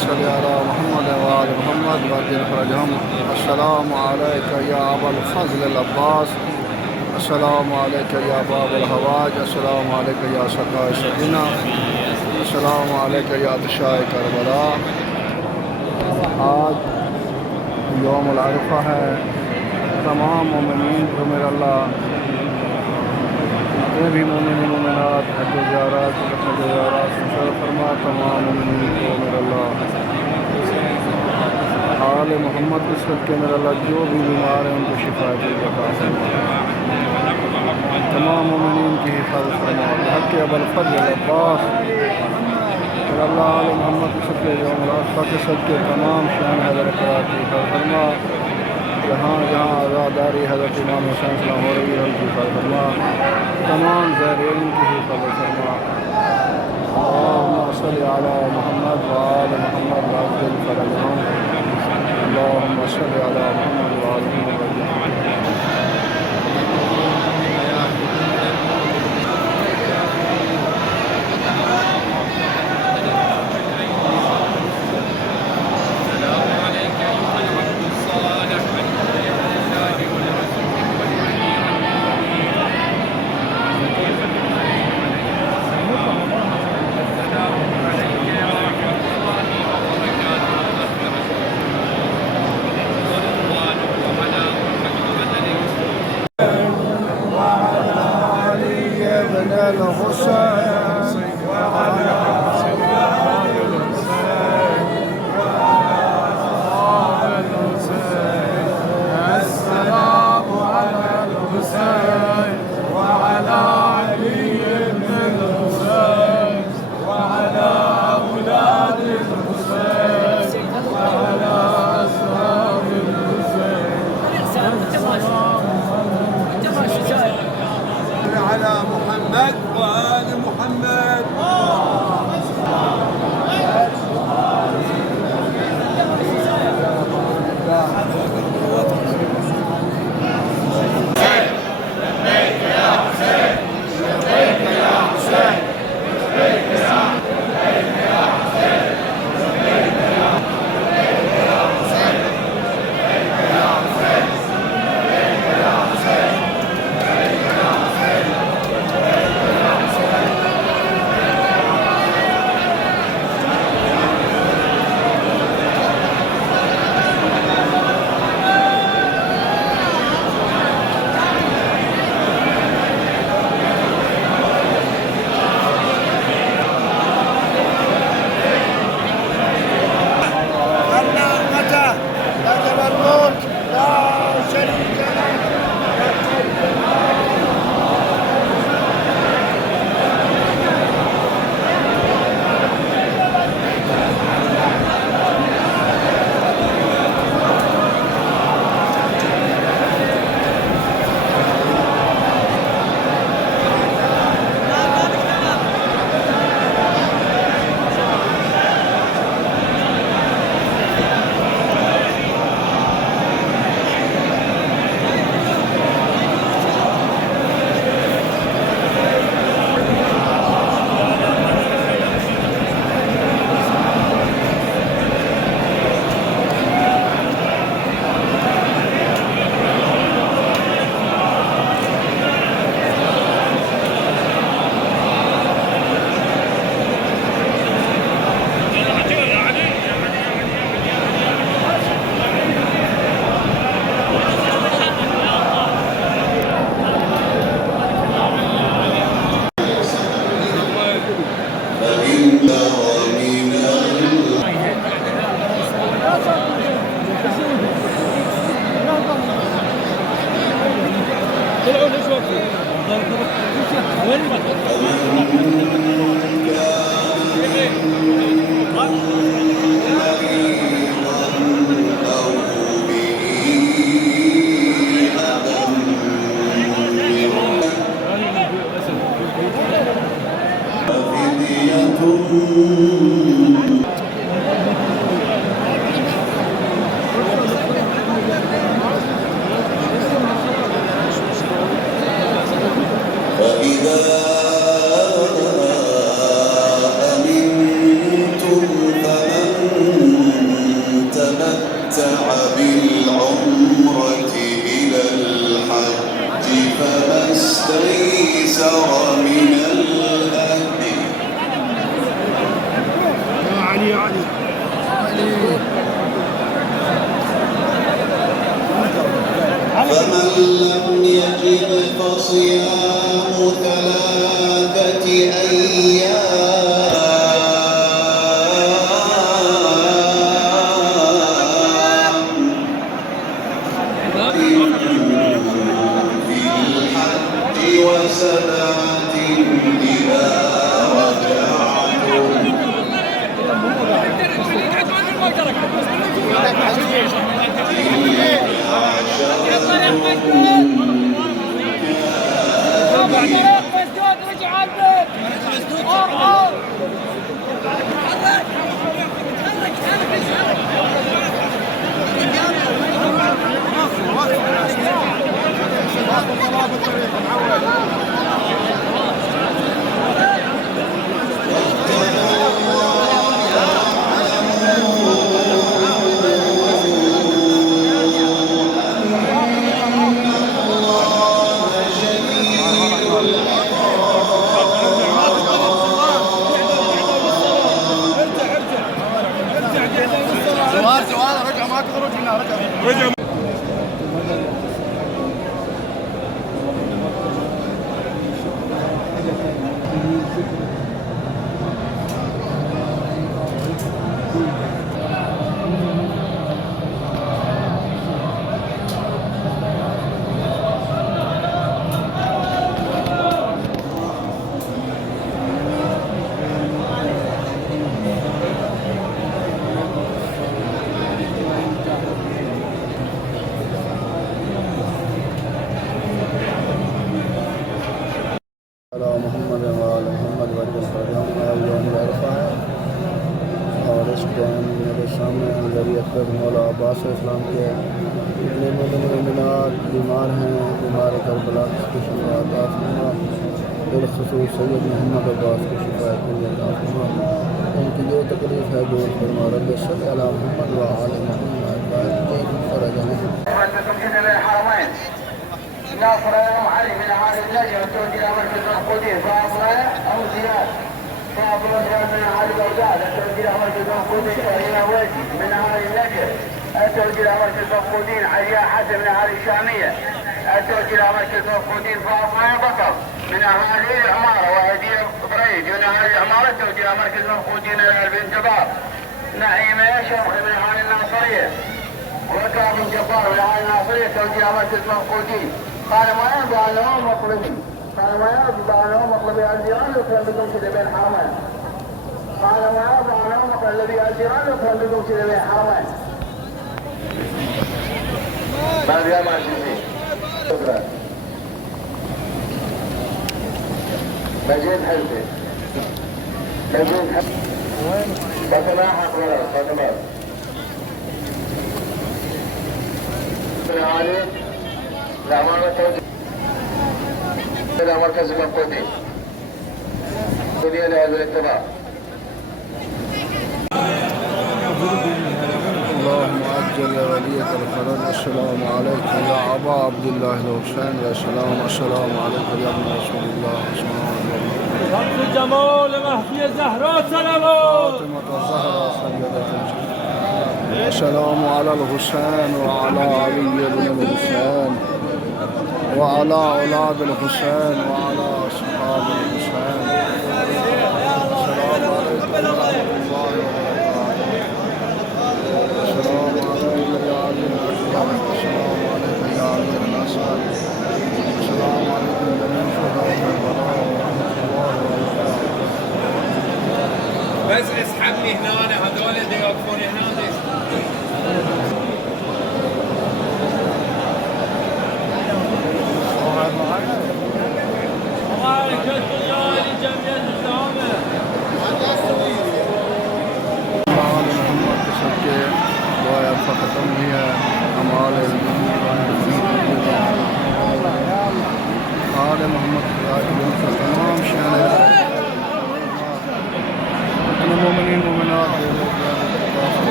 सल्लि अला मुहम्मद व आलि मुहम्मद वअज्जिल फरजहम। अस्सलामु अलैका या अबल फज़्ल अल अब्बास, अस्सलामु अलैका या बाबुल हवाज, अस्सलामु अलैका या सक़ाए सकीना, अस्सलामु अलैका या अतशाए करबला। आज यौमुल अरफ़ा है। तमाम मोमिनीन को मेरा अल्लाह जितने भी मोमिन मोमिनात हज ज़ियारत फरमा, तमाम मोमिनीन को मेरा अल्लाह आले मोहम्मद के सदक़े मेरा अल्लाह जो भी बीमार हैं उनको शिफायत अता फरमा। तमाम मोमिनीन की हिफाज़त फरमा। हक़ अबुल फ़ज़्ल अल अब्बास मेरा अल्लाह आले मोहम्मद के सदक़े यौमुल अरफ़ा के सदक़े तमाम शान हज़रत की हिफाज़त फरमा। जहाँ जहाँ आज़ादारी हज़रत इमाम हुसैन सलाम हो रही है उनकी हिफाज़त फरमा। तमाम ज़ायरीन की हिफाज़त फरमा। अल्लाहुम्मा सल्लि अला मुहम्मद व आलि मुहम्मद वअज्जिल फरजहम। अल्लाहुम्मा सल्लि अला मुहम्मद व आलि मुहम्मद वअज्जिल تمتع بالعمرة إلى الحج فما استيسر من الهدي. علي فمن لم يجد فصيام 3 أيام في الحج و7 إذا رجعتم. على محمد وعلى محمد وجل فرحمنا يوم عرفہ ہے اور اس ٹائم میرے سامنے نظری اکبر مولا عباس اسلام کے اتنے مومنات بیمار ہیں، بیمار کربلا کی شفا عطا فرما، بالخصوص سید محمد عباس کی شفا عطا فرما، ان کی جو تکلیف ہے دور فرما، رب صلی علی محمد وعلى محمد فرجا ناصر علي من اعمال اللجنه توجه الى مركز المفقودين فاضله او زياد فاضله من اعمال البغداد توجه الى مركز المفقودين شهيره وجدي من اعمال اللجنه توجه الى مركز المفقودين علياء حسن من اعمال الشاميه توجه الى مركز المفقودين فاضله بطل من اهالي العماره وهديه بريد من اهالي العماره توجه الى مركز المفقودين بن جبار نعيمه شرخي من اهالي الناصريه وكاظم جبار من اهالي الناصريه توجه الى مركز المفقودين. قال ما يرضى عنه مطلبي، قال ما يرضى عنه مطلبي الجيران يكون بدون كذا بين حرمين، قال ما يرضى عنه مطلبي الجيران يكون بدون كذا بين حرمين. ما بيا ما شفتي شكرا مجيد حلفي مجيد حلفي فتناحق ولا فتناحق من علي الأمانة توجه إلى مركز المفقودين دنيا لهذا الاتباع. اللهم عجل يا ولي الفرج. السلام عليك يا أبا عبد الله الحسين. السلام عليك يا ابن رسول الله. رب الجمال مهدي الزهراء صلوات فاطمة الزهراء سيدة. السلام على الحسين وعلى علي بن الحسين وعلى أولاد الحسين وعلى أصحاب الحسين. السلام عليكم ورحمة الله وبركاته. السلام عليك يا علي الأكبر. السلام عليك يا علي الأسد. السلام عليكم جميع شهداء كربلاء ورحمة الله وبركاته. بس اسحبني هنا، هذول اللي يوقفون هنا